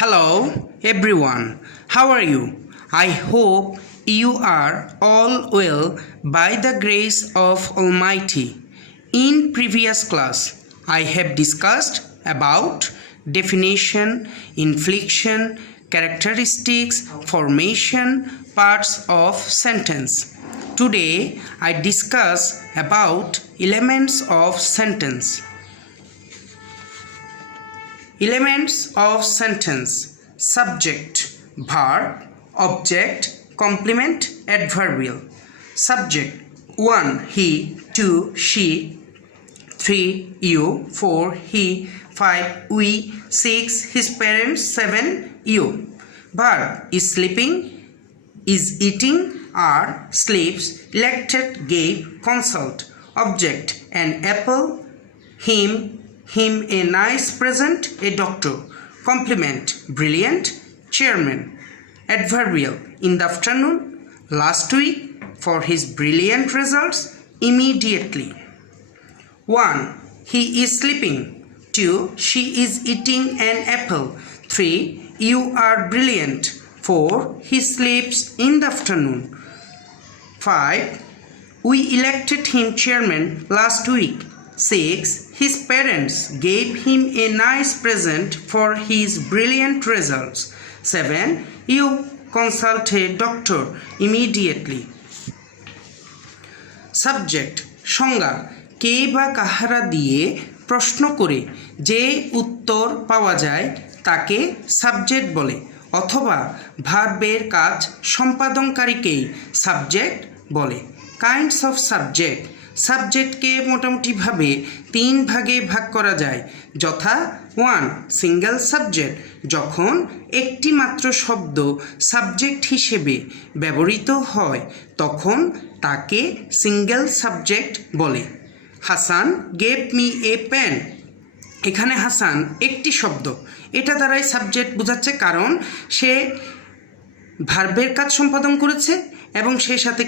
Hello everyone, how are you? I hope you are all well by the grace of Almighty. In previous class, I have discussed about definition, inflection, characteristics, formation, parts of sentence. Today, I discuss about elements of sentence. Elements of sentence: subject, verb, object, complement, adverbial. Subject: 1. He, 2. She, 3. You, 4. He, 5. We, 6. His parents, 7. You. Verb: is sleeping, is eating, are, sleeps, elected, gave, consult. Object: an apple, him a nice present, a doctor. Complement: brilliant, chairman. Adverbial: in the afternoon, last week, for his brilliant results, immediately. 1. He is sleeping. 2. She is eating an apple. 3. You are brilliant. 4. He sleeps in the afternoon. 5. We elected him chairman last week. 6. His parents gave him a nice present for his brilliant results. 7. You consult a doctor immediately. Subject: সংজ্ঞা: কে বা কাহারা দিয়ে প্রশ্ন করে যে উত্তর পাওয়া যায় তাকে সাবজেক্ট বলে, অথবা ভার্বের কাজ সম্পাদনকারীকেই সাবজেক্ট বলে। কাইন্ডস অফ সাবজেক্ট: সাবজেক্টকে মোটামুটিভাবে 3 ভাগে ভাগ করা যায়, যথা 1. সিঙ্গেল সাবজেক্ট: যখন একটি মাত্র শব্দ সাবজেক্ট হিসেবে ব্যবহৃত হয় তখন তাকে সিঙ্গেল সাবজেক্ট বলে। Hasan gave me a pen. এখানে হাসান একটি শব্দ, এটা দ্বারাই সাবজেক্ট বোঝাচ্ছে, কারণ সে ভার্বের কাজ সম্পাদন করেছে এবং সেই সাথে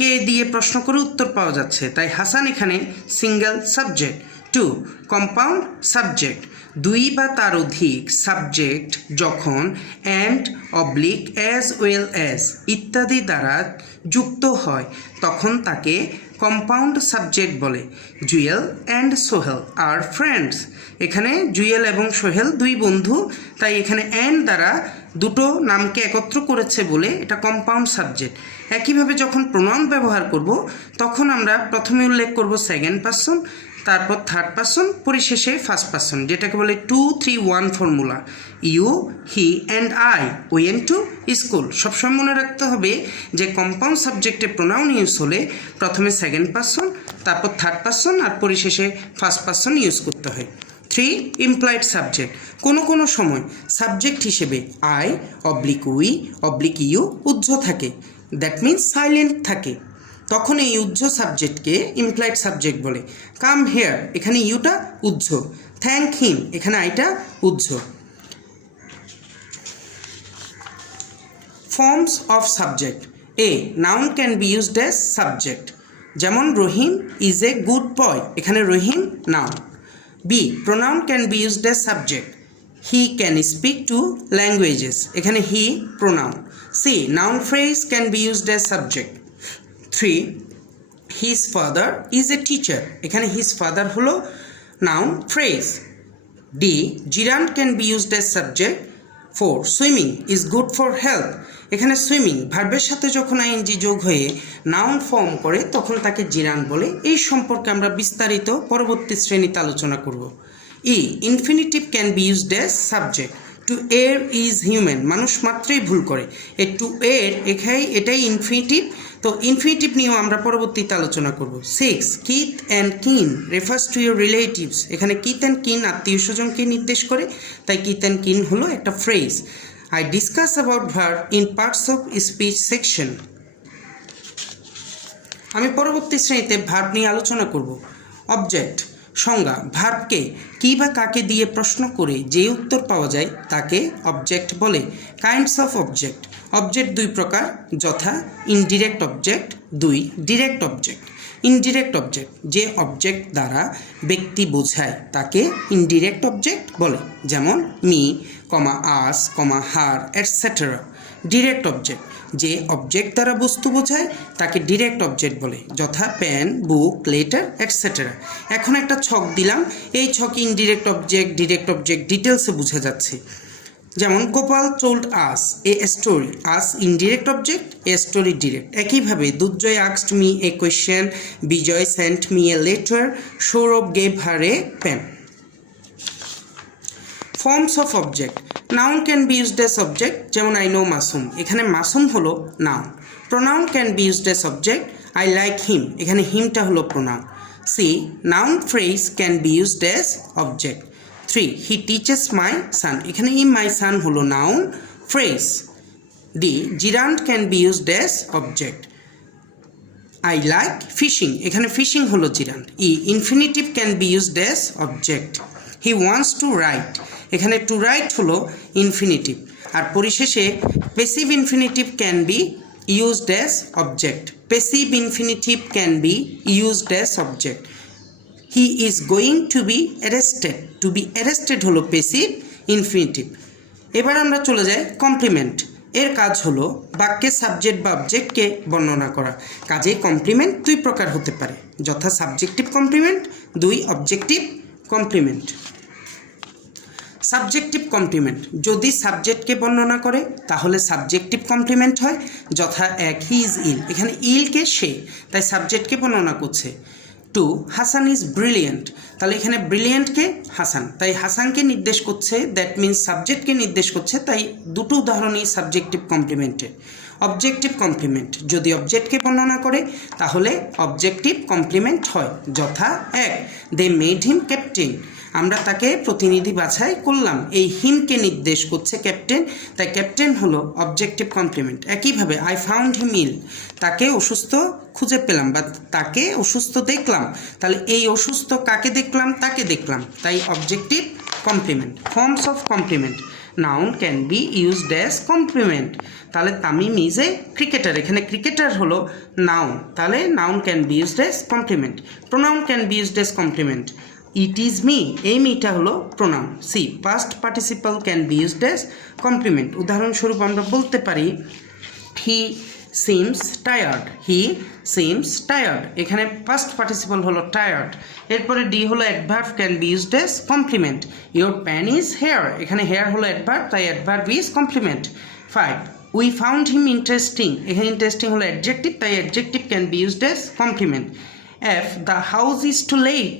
কে দিয়ে প্রশ্ন করে উত্তর পাওয়া যাচ্ছে, তাই হাসান এখানে সিঙ্গেল সাবজেক্ট। 2. কম্পাউন্ড সাবজেক্ট: 2 বা তার অধিক সাবজেক্ট যখন and, oblique, as well as ইত্যাদি দ্বারা যুক্ত হয় তখন তাকে কম্পাউন্ড সাবজেক্ট বলে। জুয়েল অ্যান্ড সোহেল আর ফ্রেন্ডস। এখানে জুয়েল এবং সোহেল 2 বন্ধু, তাই এখানে অ্যান্ড দ্বারা দুটো নামকে একত্র করেছে বলে এটা কম্পাউন্ড সাবজেক্ট। একইভাবে যখন প্রোনাউন ব্যবহার করব তখন আমরা প্রথমে উল্লেখ করব সেকেন্ড পারসন, তারপর থার্ড পারসন, পরিশেষে ফার্স্ট পারসন, যেটাকে বলে 2-3-1 formula. You, he and I went to school. সবসময় মনে রাখতে হবে যে কম্পাউন্ড সাবজেক্টে প্রোনাউন ইউজ হলে প্রথমে সেকেন্ড পারসন, তারপর থার্ড পারসন আর পরিশেষে ফার্স্ট পারসন ইউজ করতে হয়। 3. ইমপ্লয়েড সাবজেক্ট: কোনো সময় সাবজেক্ট হিসেবে I, oblique we, oblique you উজ্জ থাকে, দ্যাট মিনস সাইলেন্ট থাকে, তখন এই উজ্জ সাবজেক্টকে ইমপ্লয়েড সাবজেক্ট বলে। কাম হেয়ার: এখানে ইউটা উজ্জ। থ্যাংক হিম: এখানে আইটা উজ্জ। Forms of subject: A. Noun can be used as subject, যেমন Rahim is a good boy, এখানে Rahim noun. B. Pronoun can be used as subject, he can speak two languages, এখানে he pronoun. C. Noun phrase can be used as subject. 3. His father is a teacher, এখানে his father হলো noun phrase. D. জিরান্ড can be used as subject. 4. Swimming is good for health, এখানে swimming ভার্বের সাথে যখন ING যোগ হয়ে noun form করে তখন তাকে জিরান্ড বলে। এই সম্পর্কে আমরা বিস্তারিত পরবর্তী শ্রেণীতে আলোচনা করব। E. Infinitive can be used as subject. To err is human, মানুষ মাত্রই ভুল করে। এ টু এর এটাই ইনফিনিটিভ, তো ইনফিনিটিভ নিয়েও আমরা পরবর্তীতে আলোচনা করব। 6. Kith and kin refers to your relatives, এখানে কিথ অ্যান্ড কিন আত্মীয় স্বজনকে নির্দেশ করে, তাই কিথ অ্যান্ড কিন হলো একটা phrase. I discuss about verb in parts of speech section. আমি পরবর্তী শ্রেণীতে ভার্ব নিয়ে আলোচনা করব। অবজেক্ট: সংজ্ঞা: ভার্বকে কি বা কাকে দিয়ে প্রশ্ন করে যে উত্তর পাওয়া যায় তাকে অবজেক্ট বলে। কাইন্ডস অফ অবজেক্ট: অবজেক্ট 2 প্রকার, যথা indirect object, 2. Direct object. Indirect object, যে অবজেক্ট দ্বারা ব্যক্তি বোঝায় তাকে ইনডিরেক্ট অবজেক্ট বলে, যেমন মি, আস, হার এটসেট্রা। ডিরেক্ট অবজেক্ট, যে অবজেক্ট দ্বারা বস্তু বোঝায় তাকে ডিরেক্ট অবজেক্ট বলে, যথা পেন, বুক, লেটার এটসেট্রা। এখন একটা ছক দিলাম, এই ছকে ইনডিরেক্ট অবজেক্ট, ডিরেক্ট অবজেক্ট ডিটেলসে বোঝা যাচ্ছে। যেমন Gopal told us a story, us indirect object, a story direct. একইভাবে Durjoy asked me a question, Bijoy sent me a letter, Sourav gave her a pen. Forms of object, noun can be used as object, যেমন I know Masum, এখানে মাসুম হলো noun. Pronoun can be used as object, I like him, এখানে হিমটা হলো pronoun. C, noun phrase can be used as object. 3, he teaches my son, এখানে my son হলো noun phrase. D, gerund can be used as object, I like fishing, এখানে fishing হলো gerund। E, infinitive can be used as object, he wants to write, এখানে to write হলো infinitive। আর পরিশেষে passive infinitive can be used as object, passive infinitive can be used as object। He is going to be arrested, to be arrested হলো passive infinitive. এবার আমরা চলে যাই complement. এর কাজ হলো বাক্যের সাবজেক্ট বা অবজেক্টকে বর্ণনা করা। কাজে কমপ্লিমেন্ট দুই প্রকার হতে পারে, যথা subjective complement, 2 objective complement. Subjective complement যদি সাবজেক্টকে বর্ণনা করে তাহলে সাবজেক্টিভ কমপ্লিমেন্ট হয়, যথা 1, হি ইজ ইল, এখানে ইলকে সে, তাই সাবজেক্টকে বর্ণনা করছে। 2, হাসান ইজ ব্রিলিয়েন্ট, তাহলে এখানে ব্রিলিয়েন্টকে হাসান, তাই হাসানকে নির্দেশ করছে, দ্যাট মিনস সাবজেক্টকে নির্দেশ করছে, তাই দুটো উদাহরণই সাবজেক্টিভ কমপ্লিমেন্টের। অবজেক্টিভ কমপ্লিমেন্ট যদি অবজেক্টকে বর্ণনা করে তাহলে অবজেক্টিভ কমপ্লিমেন্ট হয়, যথা 1, দে মেড হিম ক্যাপ্টেন, আমরা তাকে প্রতিনিধি বাছাই করলাম, এই হিমকে নির্দেশ করছে ক্যাপ্টেন, তাই ক্যাপ্টেন হলো অবজেক্টিভ কমপ্লিমেন্ট। একইভাবে আই ফাউন্ড হিম ইল, তাকে অসুস্থ খুঁজে পেলাম বা তাকে অসুস্থ দেখলাম, তাহলে এই অসুস্থ কাকে দেখলাম, তাকে দেখলাম, তাই objective complement. Forms of complement, noun can be used as complement, তাহলে তামিম ইজ এ ক্রিকেটার, এখানে ক্রিকেটার হলো নাউন, তাহলে noun can be used as complement. Pronoun can be used as complement, it is me, এই মিটা হলো pronoun. C, past participle can be used as complement, উদাহরণস্বরূপ আমরা বলতে পারি he seems tired, he seems tired, এখানে past participle হলো tired. এরপরে ডি হলো adverb can be used as complement, your pen is here, এখানে হেয়ার হলো অ্যাডভার্ব, তাই adverb is complement. 5, we found him interesting, এখানে ইন্টারেস্টিং হলো অ্যাডজেক্টিভ, তাই adjective can be used as complement. F, the house is to let,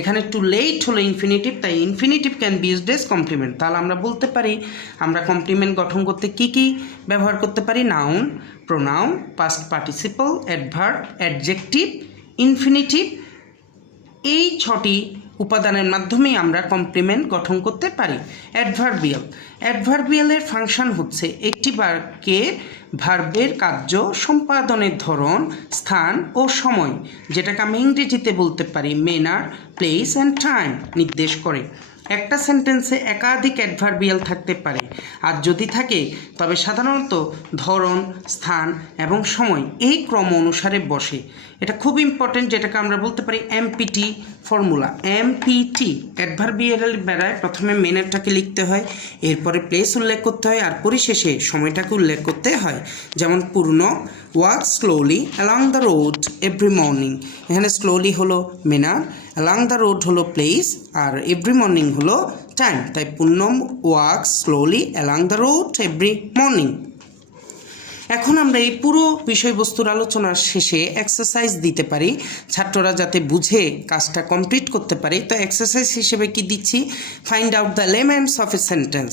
এখানে to let হলো infinitive, তাই infinitive can be used as complement. তাহলে আমরা বলতে পারি আমরা কমপ্লিমেন্ট গঠন করতে কি কি ব্যবহার করতে পারি, noun, pronoun, past participle, adverb, adjective, infinitive, এই 6টি উপাদানের মাধ্যমেই আমরা কমপ্লিমেন্ট গঠন করতে পারি। অ্যাডভার্বিয়াল, অ্যাডভার্বিয়ালের ফাংশন হচ্ছে একটি বাক্যে ভার্বের কার্য সম্পাদনের ধরন, স্থান ও সময়, যেটাকে আমি ইংরেজিতে বলতে পারি ম্যানার, প্লেস অ্যান্ড টাইম নির্দেশ করে। একটা সেন্টেন্সে একাধিক অ্যাডভার্বিয়াল থাকতে পারে, আর যদি থাকে তবে সাধারণত ধরন, স্থান এবং সময় এই ক্রম অনুসারে বসে। এটা খুব ইম্পর্টেন্ট, যেটাকে আমরা বলতে পারি এমপিটি ফর্মুলা। এমপিটি অ্যাডভার্বিয়াল বেড়ায় প্রথমে ম্যানারটাকে লিখতে হয়, এরপরে প্লেস উল্লেখ করতে হয়, আর পরিশেষে সময়টাকে উল্লেখ করতে হয়। যেমন পূর্ণ, walk slowly along the road every morning, এখানে স্লোলি হলো ম্যানার, অ্যালং দ্য রোড হলো প্লেস, আর এভরি মর্নিং হলো টাইম, তাই Purnam walk slowly along the road every morning. এখন আমরা এই পুরো বিষয়বস্তুর আলোচনার শেষে এক্সারসাইজ দিতে পারি, ছাত্ররা যাতে বুঝে কাজটা কমপ্লিট করতে পারে। তো এক্সারসাইজ হিসেবে কি দিচ্ছি, find out the elements of a sentence,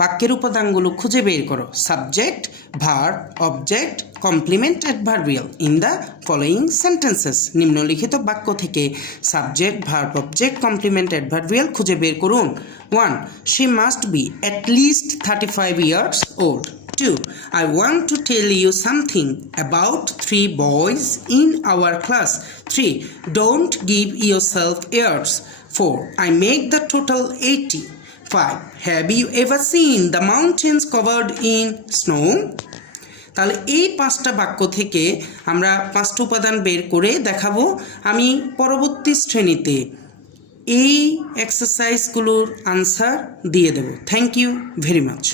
বাক্যের উপাদানগুলো খুঁজে বের করো। Subject, verb, object, complement, adverbial in the following sentences, নিম্নলিখিত বাক্য থেকে subject, verb, object, complement, adverbial খুঁজে বের করুন। 1, she must be at least 35 years old. 2, I want to tell you something about 3 boys in our class. 3, don't give yourself airs. 4, I make the total 80. 5, have you ever seen the mountains covered in snow? তাহলে এই 5টা বাক্য থেকে আমরা 5টা উপাদান বের করে দেখাবো। আমি পরবর্তী শ্রেণীতে এই এক্সারসাইজগুলোর আনসার দিয়ে দেব। Thank you very much.